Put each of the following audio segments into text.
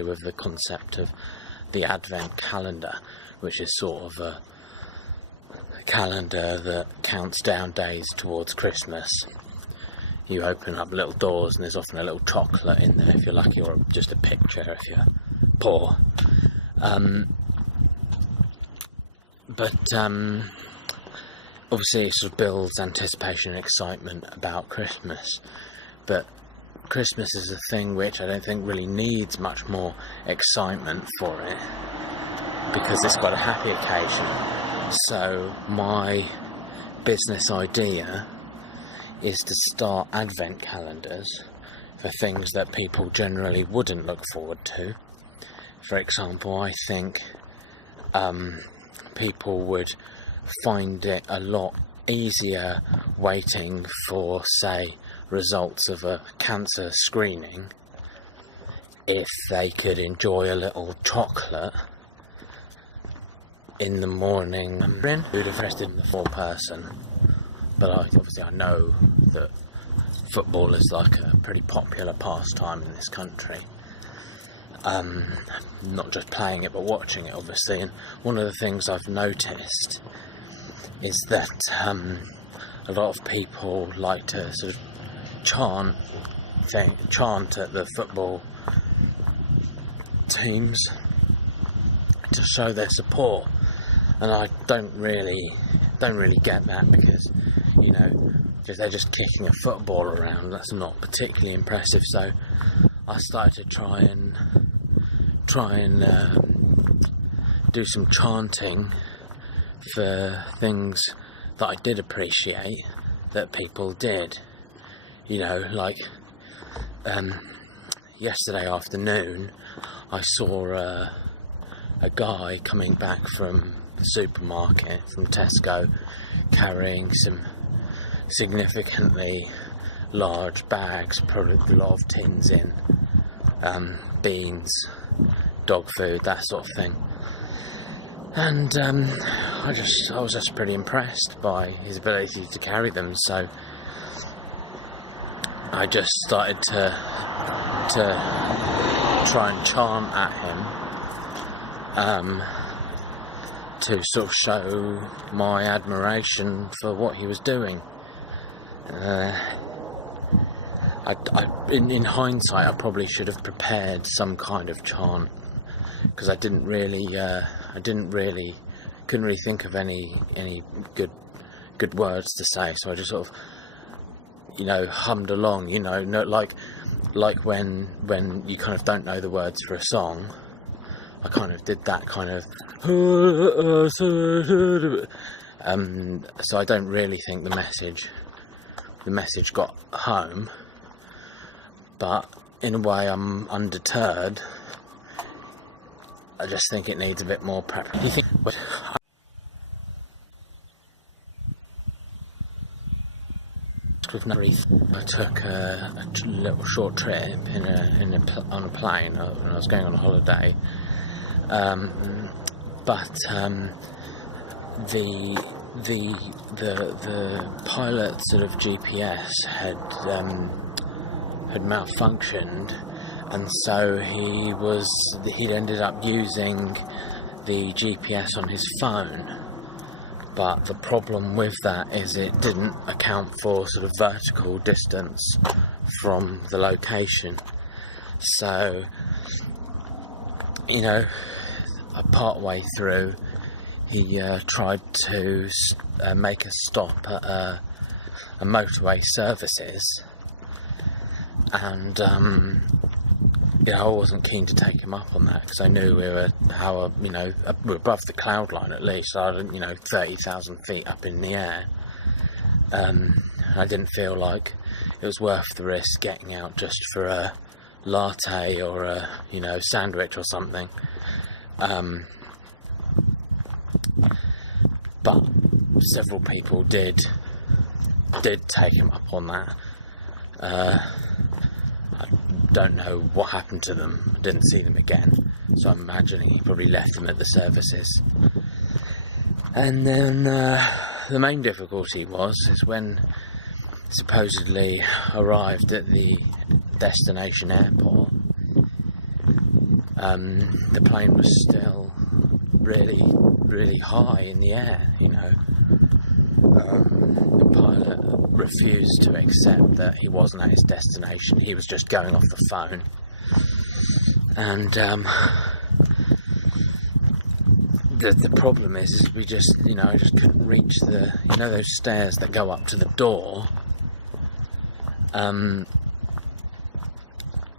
familiar with the concept of the Advent calendar, which is sort of a calendar that counts down days towards Christmas. You open up little doors and there's often a little chocolate in there if you're lucky, or just a picture if you're poor. But obviously it sort of builds anticipation and excitement about Christmas. But Christmas is a thing which I don't think really needs much more excitement for it, because it's got a happy occasion. So my business idea is to start advent calendars for things that people generally wouldn't look forward to. For example, I think people would find it a lot easier waiting for, say, results of a cancer screening if they could enjoy a little chocolate in the morning. Who'd have rested in the four-person? But obviously I know that football is like a pretty popular pastime in this country. Not just playing it but watching it, obviously. And one of the things I've noticed is that a lot of people like to sort of chant at the football teams to show their support, and I don't really get that, because, you know, if they're just kicking a football around, that's not particularly impressive. So I started to try and do some chanting for things that I did appreciate that people did. You know, like yesterday afternoon I saw a guy coming back from the supermarket, from Tesco, carrying some significantly large bags, probably a lot of tins in, beans, dog food, that sort of thing. And I was just pretty impressed by his ability to carry them, so I just started to try and chant at him to sort of show my admiration for what he was doing. In hindsight, I probably should have prepared some kind of chant, because I couldn't really think of any good words to say. So I just sort of, you know, hummed along. You know, like when you kind of don't know the words for a song. I kind of did that kind of, so I don't really think the message got home, but in a way I'm undeterred. I just think it needs a bit more prep. I took a little short trip on a plane when I was going on a holiday, but the pilot's sort of GPS had malfunctioned, and so he'd ended up using the GPS on his phone. But the problem with that is it didn't account for sort of vertical distance from the location. So, you know, part way through, he tried to make a stop at a motorway services, and you know, I wasn't keen to take him up on that, because I knew we were above the cloud line at least. So I didn't, 30,000 feet up in the air. I didn't feel like it was worth the risk getting out just for a latte or a sandwich or something. But several people did take him up on that. I don't know what happened to them. I didn't see them again, so I'm imagining he probably left them at the services. And then the main difficulty is when supposedly arrived at the destination airport, the plane was still really, really high in the air, you know. The pilot refused to accept that he wasn't at his destination, he was just going off the phone. And the problem is we just, you know, I just couldn't reach the, you know, those stairs that go up to the door.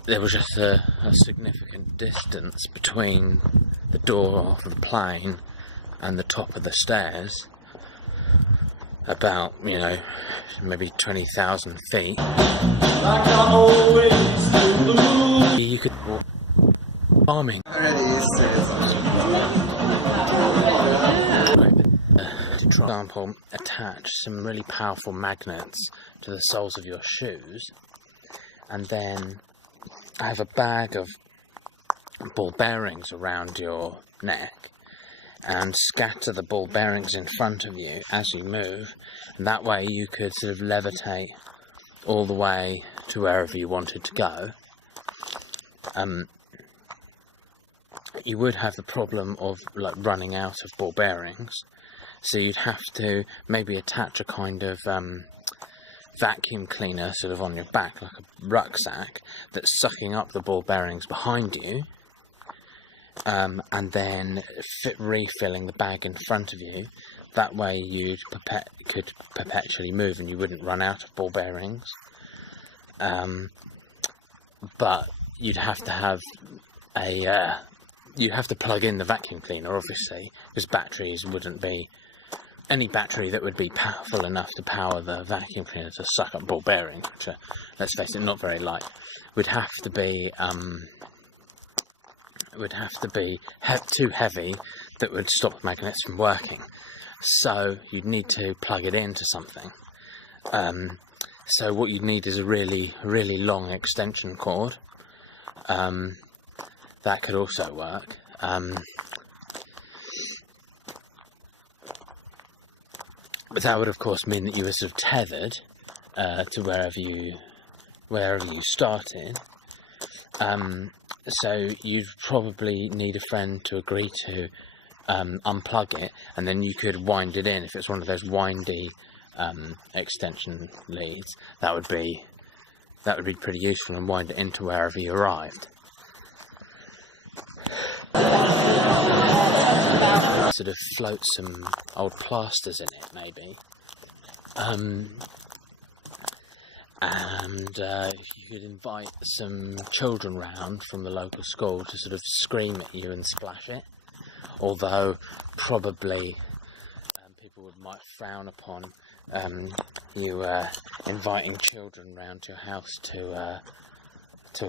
There was just a significant distance between the door of the plane and the top of the stairs, about, you know, maybe 20,000 feet. You could walk farming. To try, for example, attach some really powerful magnets to the soles of your shoes, and then have a bag of ball bearings around your neck and scatter the ball bearings in front of you as you move, and that way you could sort of levitate all the way to wherever you wanted to go. You would have the problem of like running out of ball bearings, so you'd have to maybe attach a kind of vacuum cleaner sort of on your back, like a rucksack, that's sucking up the ball bearings behind you, and then refilling the bag in front of you. That way you could perpetually move and you wouldn't run out of ball bearings. But you'd have to have you have to plug in the vacuum cleaner, obviously, because batteries wouldn't be, any battery that would be powerful enough to power the vacuum cleaner to suck up ball bearings, which are, let's face it, not very light, would have to be too heavy, that would stop magnets from working. So you'd need to plug it into something. So what you'd need is a really, really long extension cord. That could also work. But that would, of course, mean that you were sort of tethered to wherever you started. So you'd probably need a friend to agree to unplug it, and then you could wind it in. If it's one of those windy extension leads, that would be pretty useful, and wind it into wherever you arrived. Sort of float some old plasters in it, maybe. And if you could invite some children round from the local school to sort of scream at you and splash it, although probably people might frown upon you inviting children round to your house to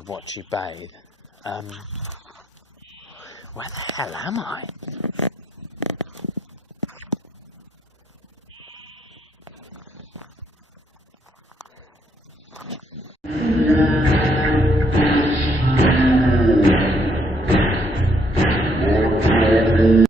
watch you bathe. Where the hell am I?